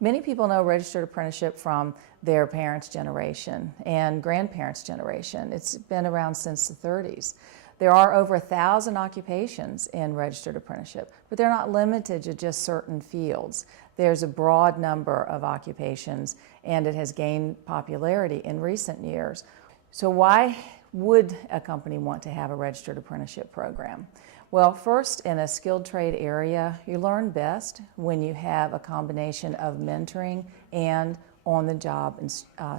Many people know registered apprenticeship from their parents' generation and grandparents' generation. It's been around since the 30s. There are over 1,000 occupations in registered apprenticeship, but they're not limited to just certain fields. There's a broad number of occupations, and it has gained popularity in recent years. So why would a company want to have a registered apprenticeship program? Well, first, in a skilled trade area, you learn best when you have a combination of mentoring and on-the-job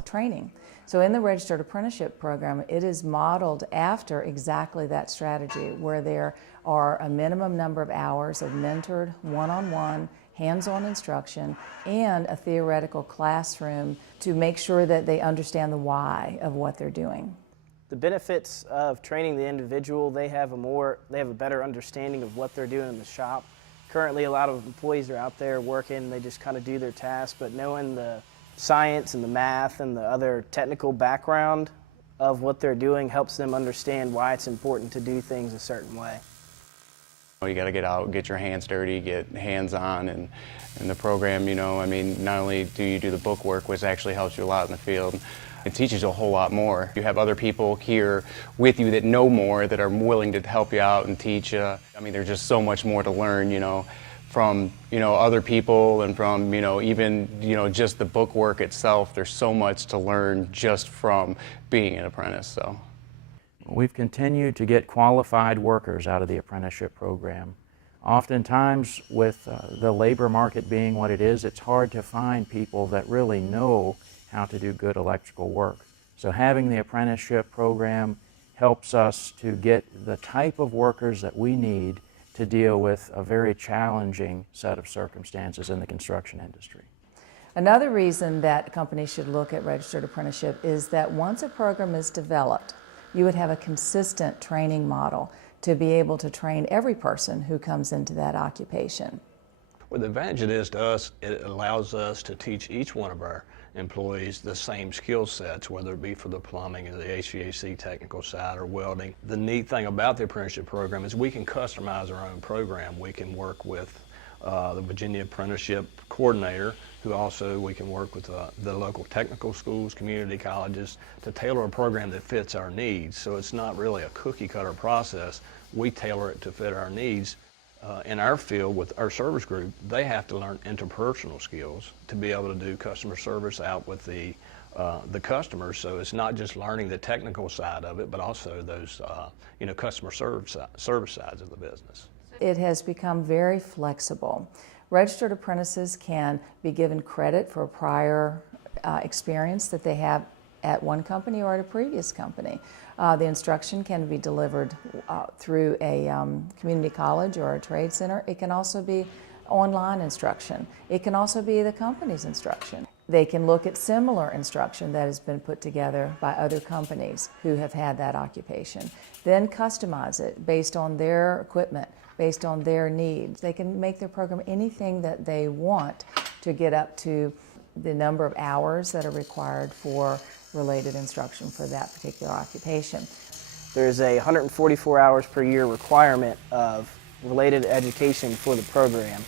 training. So in the registered apprenticeship program, it is modeled after exactly that strategy, where there are a minimum number of hours of mentored, one-on-one, hands-on instruction, and a theoretical classroom to make sure that they understand the why of what they're doing. The benefits of training the individual, they have a better understanding of what they're doing in the shop. Currently, a lot of employees are out there working, they just kind of do their tasks, but knowing the science and the math and the other technical background of what they're doing helps them understand why it's important to do things a certain way. You got to get out, get your hands dirty, get hands-on, and the program, I mean, not only do you do the book work, which actually helps you a lot in the field, it teaches you a whole lot more. You have other people here with you that know more, that are willing to help you out and teach you. I mean, there's just so much more to learn, from, other people and from, even, just the book work itself. There's so much to learn just from being an apprentice, so. We've continued to get qualified workers out of the apprenticeship program. Oftentimes, with the labor market being what it is, it's hard to find people that really know how to do good electrical work. So having the apprenticeship program helps us to get the type of workers that we need to deal with a very challenging set of circumstances in the construction industry. Another reason that companies should look at registered apprenticeship is that once a program is developed, you would have a consistent training model to be able to train every person who comes into that occupation. Well, the advantage it is to us, it allows us to teach each one of our employees the same skill sets, whether it be for the plumbing or the HVAC technical side or welding. The neat thing about the apprenticeship program is we can customize our own program. We can work with the Virginia Apprenticeship Coordinator, who also we can work with the local technical schools, community colleges, to tailor a program that fits our needs. So it's not really a cookie cutter process. We tailor it to fit our needs. In our field with our service group, they have to learn interpersonal skills to be able to do customer service out with the customers. So it's not just learning the technical side of it, but also those customer service sides of the business. It has become very flexible. Registered apprentices can be given credit for prior experience that they have at one company or at a previous company. The instruction can be delivered through a community college or a trade center. It can also be online instruction. It can also be the company's instruction. They can look at similar instruction that has been put together by other companies who have had that occupation. Then customize it based on their equipment, based on their needs. They can make their program anything that they want to get up to the number of hours that are required for related instruction for that particular occupation. There's a 144 hours per year requirement of related education for the program.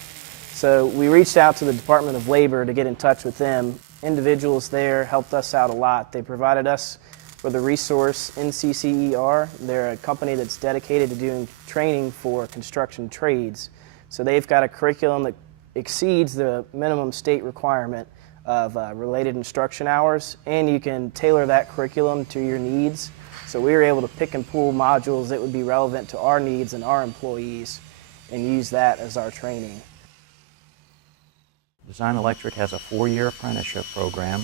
So we reached out to the Department of Labor to get in touch with them. Individuals there helped us out a lot. They provided us with a resource, NCCER. They're a company that's dedicated to doing training for construction trades. So they've got a curriculum that exceeds the minimum state requirement of related instruction hours, and you can tailor that curriculum to your needs. So we were able to pick and pull modules that would be relevant to our needs and our employees and use that as our training. Design Electric has a 4-year apprenticeship program.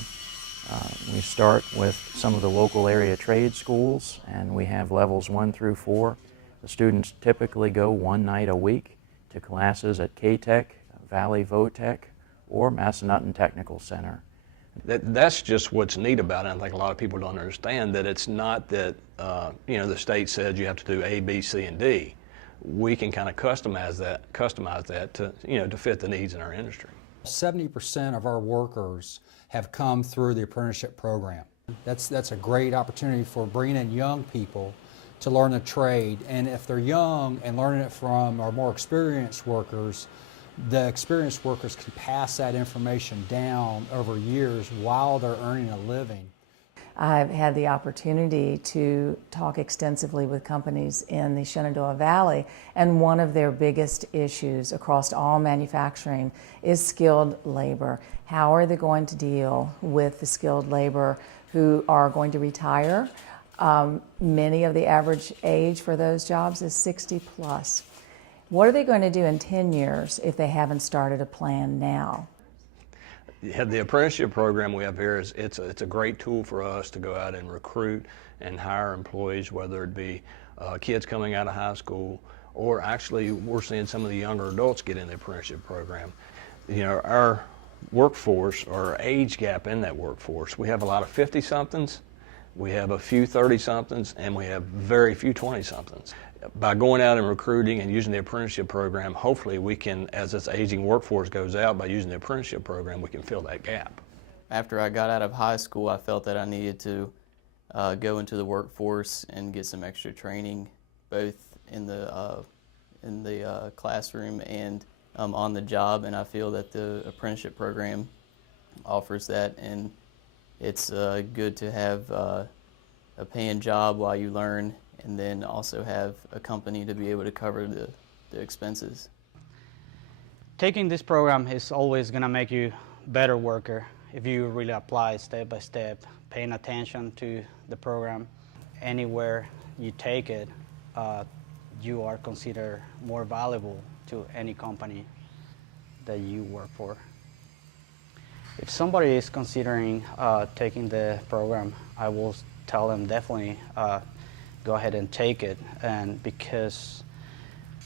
We start with some of the local area trade schools, and we have levels 1 through 4. The students typically go one night a week to classes at K-Tech, Valley Votech, or Massanutten Technical Center. That's just what's neat about it. I think a lot of people don't understand that it's not that the state says you have to do A, B, C, and D. We can kind of customize that to fit the needs in our industry. 70% of our workers have come through the apprenticeship program. That's a great opportunity for bringing in young people to learn a trade, and if they're young and learning it from our more experienced workers, the experienced workers can pass that information down over years while they're earning a living. I've had the opportunity to talk extensively with companies in the Shenandoah Valley, and one of their biggest issues across all manufacturing is skilled labor. How are they going to deal with the skilled labor who are going to retire? Many of the average age for those jobs is 60 plus. What are they going to do in 10 years if they haven't started a plan now? Yeah, the apprenticeship program we have here it's a great tool for us to go out and recruit and hire employees, whether it be kids coming out of high school, or actually we're seeing some of the younger adults get in the apprenticeship program. You know, our workforce, or our age gap in that workforce, we have a lot of 50-somethings, we have a few 30-somethings, and we have very few 20-somethings. By going out and recruiting and using the apprenticeship program, hopefully we can, as this aging workforce goes out, by using the apprenticeship program, we can fill that gap. After I got out of high school, I felt that I needed to go into the workforce and get some extra training, both in the classroom and on the job, and I feel that the apprenticeship program offers that, and it's good to have a paying job while you learn, and then also have a company to be able to cover the expenses. Taking this program is always going to make you a better worker if you really apply step by step, paying attention to the program. Anywhere you take it, you are considered more valuable to any company that you work for. If somebody is considering taking the program, I will tell them definitely go ahead and take it, and because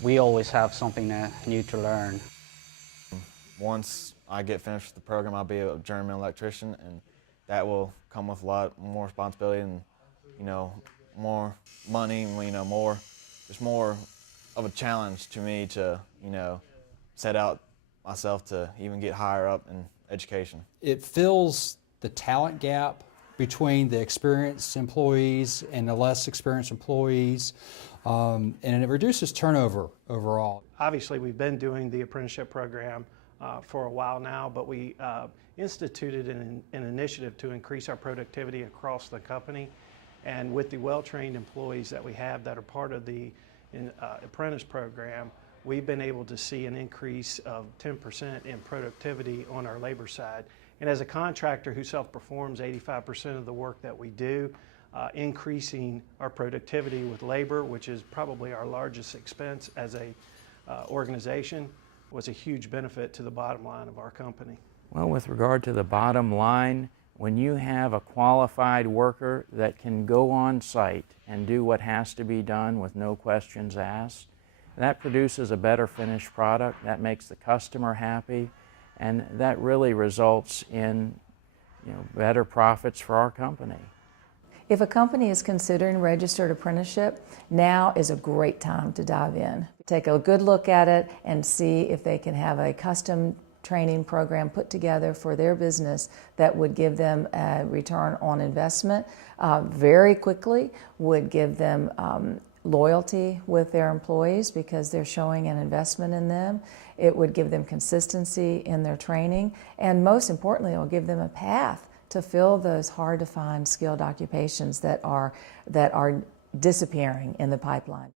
we always have something new to learn. Once I get finished with the program, I'll be a journeyman electrician, and that will come with a lot more responsibility and, you know, more money, you know, just more of a challenge to me to, you know, set out myself to even get higher up in education. It fills the talent gap between the experienced employees and the less experienced employees, and it reduces turnover overall. Obviously, we've been doing the apprenticeship program for a while now, but we instituted an initiative to increase our productivity across the company. And with the well-trained employees that we have that are part of the apprentice program, we've been able to see an increase of 10% in productivity on our labor side. And as a contractor who self-performs 85% of the work that we do, increasing our productivity with labor, which is probably our largest expense as a organization, was a huge benefit to the bottom line of our company. Well, with regard to the bottom line, when you have a qualified worker that can go on site and do what has to be done with no questions asked, that produces a better finished product, that makes the customer happy, and that really results in, you know, better profits for our company. If a company is considering registered apprenticeship, now is a great time to dive in. Take a good look at it and see if they can have a custom training program put together for their business that would give them a return on investment very quickly, would give them loyalty with their employees because they're showing an investment in them. It would give them consistency in their training, and most importantly, it will give them a path to fill those hard to find skilled occupations that are disappearing in the pipeline.